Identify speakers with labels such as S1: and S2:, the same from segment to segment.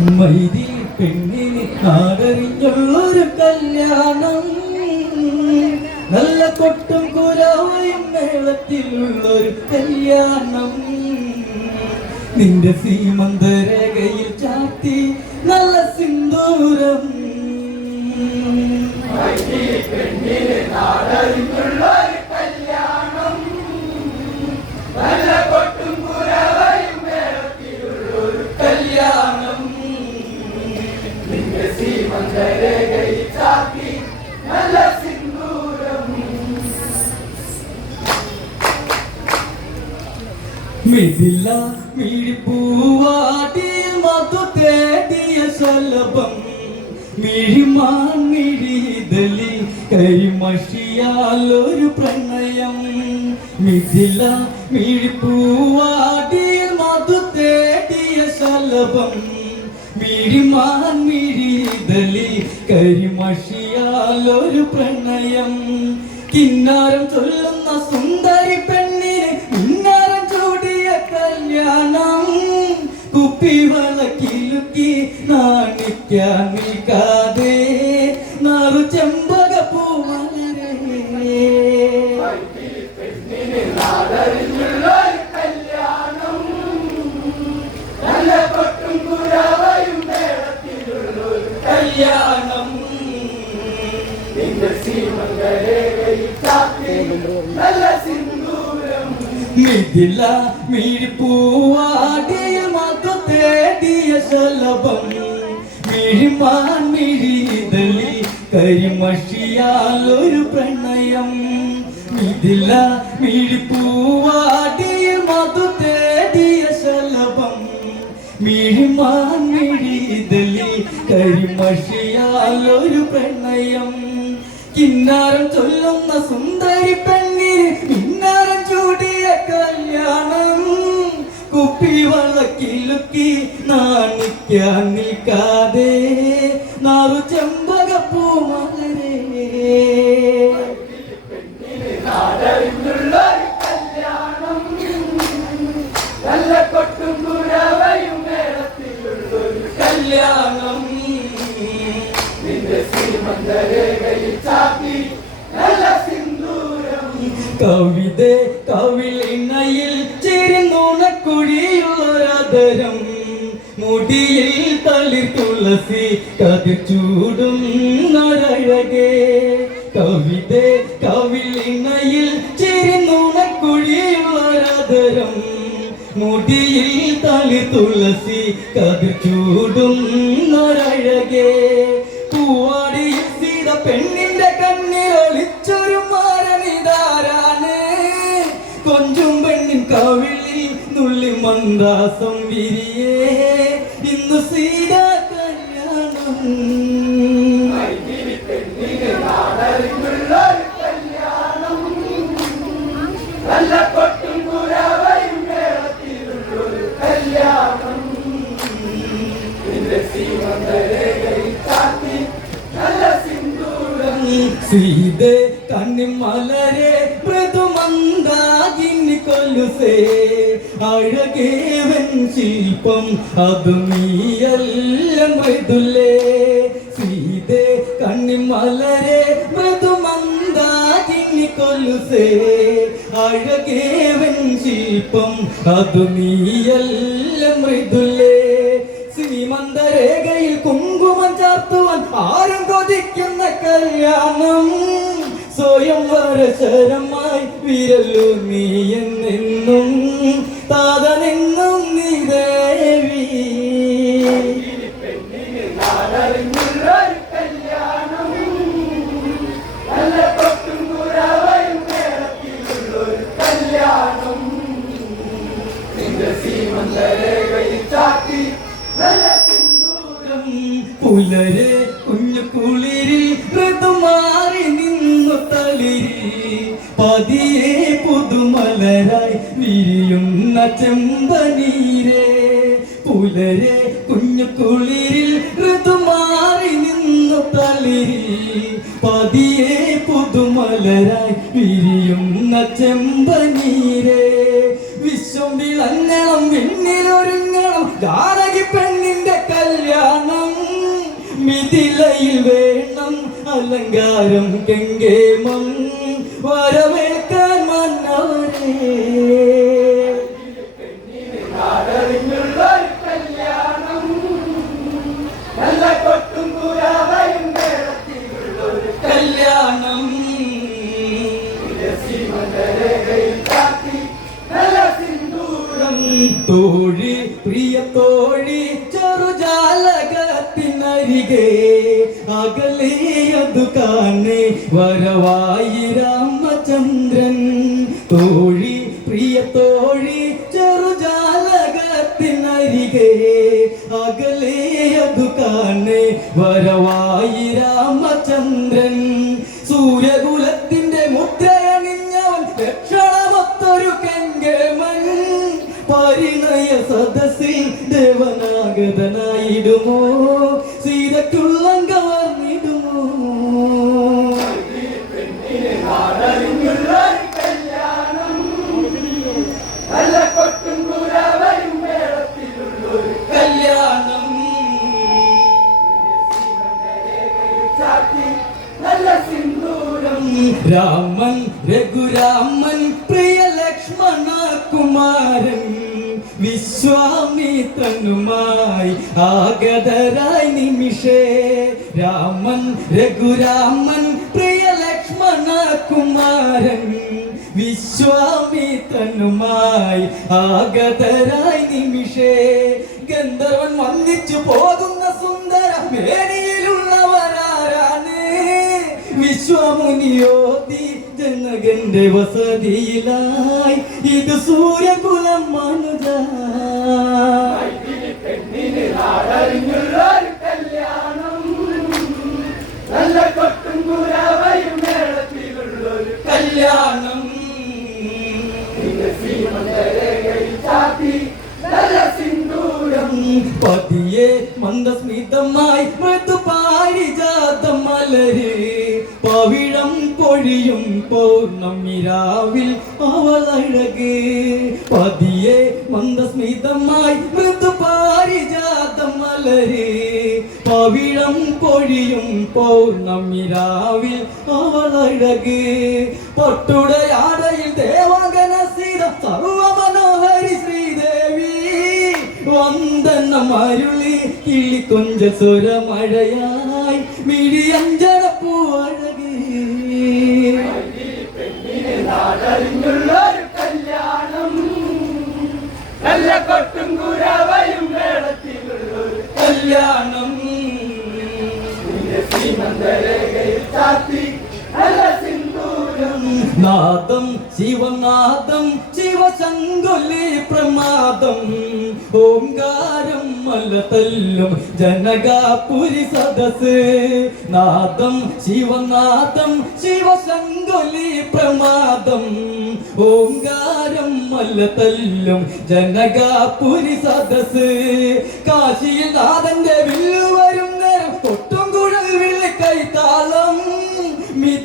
S1: മൈതി പെണ്ണിന് കാടറിഞ്ഞുള്ളൊരു കല്യാണം. നല്ല കൊട്ടും കുരാവയും മേളത്തിലുള്ളൊരു കല്യാണം. നിന്റെ സീമന്തരകയിൽ ചാത്തി നല്ല സിന്ദൂരം. കല്യാണം മിഥില. മിഴിപ്പൂവാടിയിൽ മധു തേടിയ ശലഭം. മിഴിമാൻ മിഴിതലി കരിമഷിയാലൊരു പ്രണയം. മിഥില മിഴിപ്പൂവാടിയിൽ മധു തേടിയ ശലഭം. മിഴിമാൻ മിഴിതലി കരിമഷിയാലൊരു പ്രണയം. കിന്നാരം ചൊല്ലുന്ന കല്യാണം കുപ്പിവള കിലുക്കി നാണിക്കാൻ നിൽക്കാതെ നാറു ചെമ്പക പൂമലരേ കല്യാണം. നിന്റെ സീമന്തരേഖയിൽ ചാത്തി നല്ല സിന്ദൂരം മിഥില കരിമഷിയാലൊരു പ്രണയം. മിഥില മിഴിപ്പൂവാടിയിൽ മാത്രം തേടിയ ശലഭം. മിഴിമാൻ മിഴിതലി കരിമഷിയാലൊരു പ്രണയം. കിന്നാരം ചൊല്ലുന്ന സുന്ദരി കുപ്പി വളക്കിലുക്കി നാണിക്കാൻ നിൽക്കാതെ നാറു ചെമ്പക പൂമലരേ. തുളസി കതിർ ചൂടും നരഴകേ കവിത കവിളിണയിൽ ചേരുന്നുണക്കുഴിയുള്ളൊരതരം മുടിയിൽ തളി തുളസി കതിർ ചൂടും നരഴകേ പൂവാടി സീത പെണ്ണിന്റെ കണ്ണിൽ ഒളിച്ചൊരു മാരനിതാരാണ് കൊഞ്ചും പെണ്ണിൻ കവിളിൽ നുള്ളി മന്ദാസം വിരിയേ കൊലുസേ അഴകേവൻ ശില്പം അത് നീയല്ല മൃദുലേ. സീത കണ്ണിമലരെ മൃദുമന്ദാകിനി കൊലുസേ. അഴകേവൻ ശില്പം അത് നീയല്ല മൃദുലേ. ശ്രീമന്തരേഖയിൽ കുങ്കുമം ചാർത്തുവാൻ ആരും കൊതിക്കുന്ന കല്യാണം സ്വയം വരശരമായി വിരലു നീ എന്നെന്നും താത നിന്നും ചെമ്പനീരെ പുലരെ കുഞ്ഞു കുളിരിൽ ഋതുമാറി നിന്നു തളിരിൽ പതിയെ പുതുമലരായി വിരിയുന്ന ചെമ്പനീരെ വിശ്വം വിളങ്ങണം വിണ്ണിലൊരുങ്ങണം ജാനകി പെണ്ണിന്റെ കല്യാണം. മിഥിലയിൽ വേണം അലങ്കാരം കെങ്കേമം വരവേൽക്കാൻ മന്നവരേ ചെറുജാലകത്തിനരികെ അകലെയതു വരവായി രാമചന്ദ്രൻ സൂര്യകുലത്തിന്റെ മുദ്രയണിഞ്ഞവൻ ലക്ഷണമൊത്തൊരു കെങ്കമൻ പരിണയ സദസ്സിൽ ദേവനാഗതനായിടുമോ? നിമിഷേ രാമൻ രഘുരാമൻ പ്രിയ ലക്ഷ്മണ കുമാരൻ വിശ്വാമിത്രനുമായി ആഗതരായി നിമിഷേ. ഗന്ധർവൻ വന്നിച്ചു പോകുന്ന സുന്ദര മേനിയിലുള്ളവരാരാണ്? വിശ്വമുനിയോതി ജനകന്റെ വസതിയിലായി ഇത് സൂര്യകുലം മന്ദസ്മിതമായി മൃദു പാരിജാതം മലര് പവിഴം പൊഴിയും പൗർണമിരാവിൽ അവളഴക്. പതിയെ മന്ദസ്മിതമായി മൃദു പാരിജാതം മലര് പവിഴം പൊഴിയും പൗർണമിരാവിൽ അവളഴക്. പൊട്ടുടയാടയിൽ ദേവാംഗന വന്ദനം മരുളി കിളിക്കൊഞ്ച സ്വരമഴയായി മിഴിയഞ്ചന പൂവഴകി
S2: നാടറിഞ്ഞുള്ളൊരു കല്യാണം. നല്ല കൊട്ടും കുരാവയും മേളത്തിലുള്ളൊരു
S1: കല്യാണം. നാദം ശിവനാദം ശിവശങ്കുലി പ്രമാദം. ഓംകാരം മലതല്ലും ജനകാപുരി സദസ്. നാദം ശിവനാദം ശിവശങ്കുലി പ്രമാദം. ഓംകാരം മലതല്ലും ജനകാപുരി സദസ്. കാശിയിൽ നാഥന്റെ വില്ലു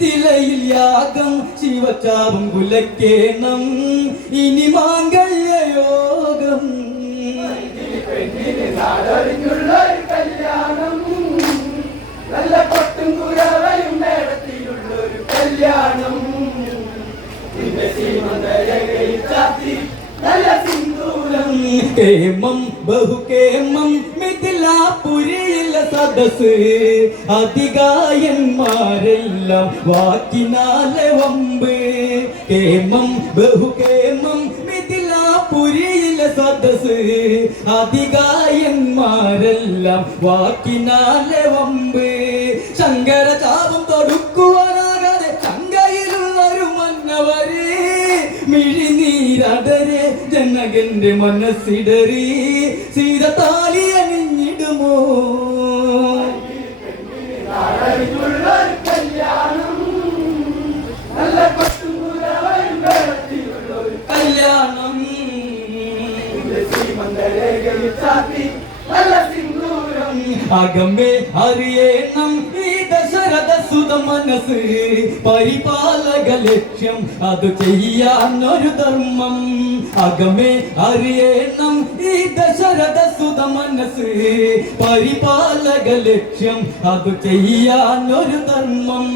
S1: മിഥിലയിൽ യാഗം ശിവചാപം കുലക്കേണം. ഇനി മാംഗല്യയോഗം
S2: യോഗം. കല്യാണം നല്ല കൊട്ടും കുരാവയും മേടത്തിലുള്ളൊരു കല്യാണം. നല്ല സിന്ദൂരം.
S1: കേമം ബഹുകേമം മിഥിലാപുരിയിലെ സദസ് അധികായന്മാരെല്ലാം വാക്കിനാലെ വമ്പ്. കേമം ബഹുകേമം മിഥിലാപുരിയിലെ സദസ് അധികായന്മാരെല്ലാം വാക്കിനാലെ വമ്പ്. ശങ്കര ചാപം തൊടുക്കുവാനാകാതെ ശങ്കയിലുള്ളൊരു മന്നവര്. മിഴിനീരടരെ ജനകന്റെ മനസ്സിടറി. സീത താലി അണിഞ്ഞിടുമോ? അകമേ അറിയണം ഈ ദശരഥ സുത മനസ്സ് പരിപാലക ലക്ഷ്യം. അത് ചെയ്യാൻ ഒരു ധർമ്മം. അകമേ അറിയണം ഈ ദശരഥ സുത മനസ്സ്. പരിപാലക ലക്ഷ്യം. അത് ചെയ്യാൻ ഒരു ധർമ്മം.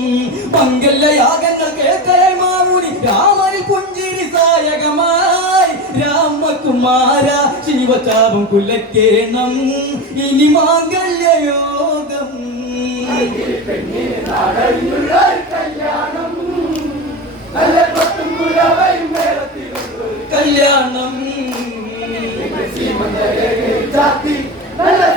S1: മംഗല്യയാഗങ്ങൾ കേട്ടേ മാമുനി. രാമനിൽ പുഞ്ചിരി സായകമായി. രാമകുമാര ശിവചാപം കുലക്കേണം. ഇനി മാംഗല്യയോഗം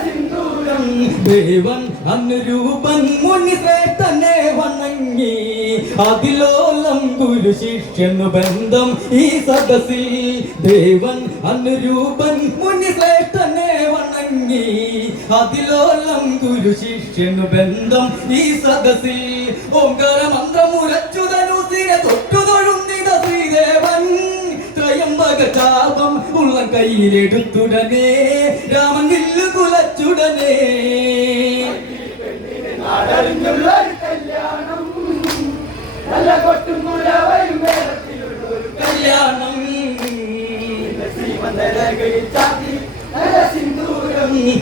S2: സിന്ദൂരം
S1: ദേവൻ അനുരൂപൻ മുനി തന്നെ വണങ്ങി. അതിലോലം ഗുരു ശിഷ്യനു ബന്ധം ഈ സദസ്സിൽ ദേവൻ അനുരൂപൻ മുനി ശ്രേഷ്ഠനെ വണങ്ങി. അതിലോലം ഗുരു ശിഷ്യനു ബന്ധം ഈ സദസ്സിൽ ഓംകാര മന്ത്രമുരച്ചുതനുസിനെ തൊട്ടു തൊഴുന്നിത ശ്രീദേവൻ. ത്രയംബക ചാപം ഉള്ള കയ്യിലെടുത്തുടനെ രാമൻ വില്ലു കുലച്ചുടനെ.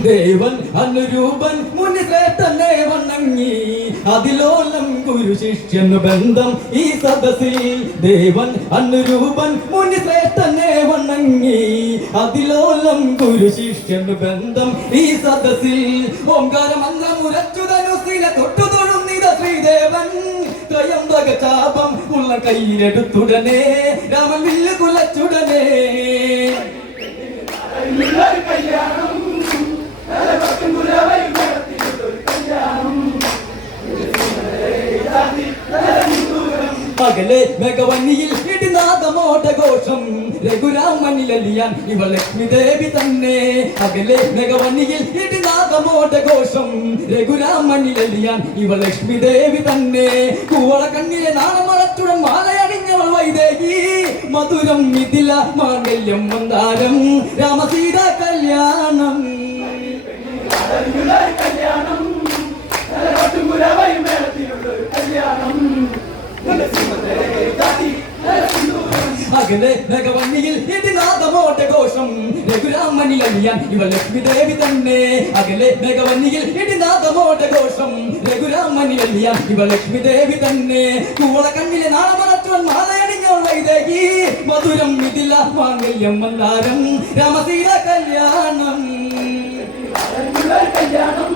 S1: ദേവൻ അനുരൂപൻ മുനി ശ്രേഷ്ഠനെ വണങ്ങി അതിലോലം ഗുരു ശിഷ്യൻ ബന്ധം ഈ സദസ്സിൽ. ദേവൻ അനുരൂപൻ മുനി ശ്രേഷ്ഠനെ വണങ്ങി അതിലോലം ഗുരു ശിഷ്യൻ ബന്ധം ഈ സദസ്സിൽ. ഓംകാര മന്ത്രമുരച്ചുതനുസിനെ തൊട്ടു തൊഴുന്നിത ശ്രീദേവൻ. ത്രയംബക ചാപം ഉള്ള കയ്യിലെടുത്തുടനെ രാമൻ വില്ല് കുലച്ചുടനെ.
S2: കല്യാണം
S1: പകലെ ഭഗവന്നിയിൽ ഇടിനാഥമോടഘോഷം. രഘുരാമനിലലിയാൻ ഇവ ലക്ഷ്മി ദേവി തന്നെ. അകലെ ഭഗവന്നിയിൽ ഇടിനാഥമോടഘോഷം. രഘുരാമനിലലിയാൻ ഇവ ലക്ഷ്മി ദേവി തന്നെ. കൂവള കണ്ണിലെ നാളമളച്ചുടൻ മാലയണിഞ്ഞവൾ വൈദേഹി. മധുരം മിഥില മാംഗല്യം മന്ദാരം. രാമസീത കല്യാണം.
S2: കല്യാണം. നല്ല കൊട്ടും കുരവയും മേളത്തിലുള്ളൊരു കല്യാണം.
S1: അകലെ ഭഗവന്നിയിൽ ഇടിനാഥമോട്ട ഘോഷം. രഘുരാമനിലണിയാൻ ഇവ ലക്ഷ്മി ദേവി തന്നെ. അകലെ ഭഗവന്നിയിൽ ഇടിനാഥമോട്ട ഘോഷം. രഘുരാമനിലണിയാൻ ഇവ ലക്ഷ്മി ദേവി തന്നെ. കൂള കണ്ണിലെ നാളമറച്ചുവൻ മാലയണിഞ്ഞോൾ വൈദേഹി മധുരം ഇതില മാംഗല്യം മന്ദാരം രാമസീത കല്യാണം.
S2: നാടറിഞ്ഞുള്ളൊരു കല്യാണം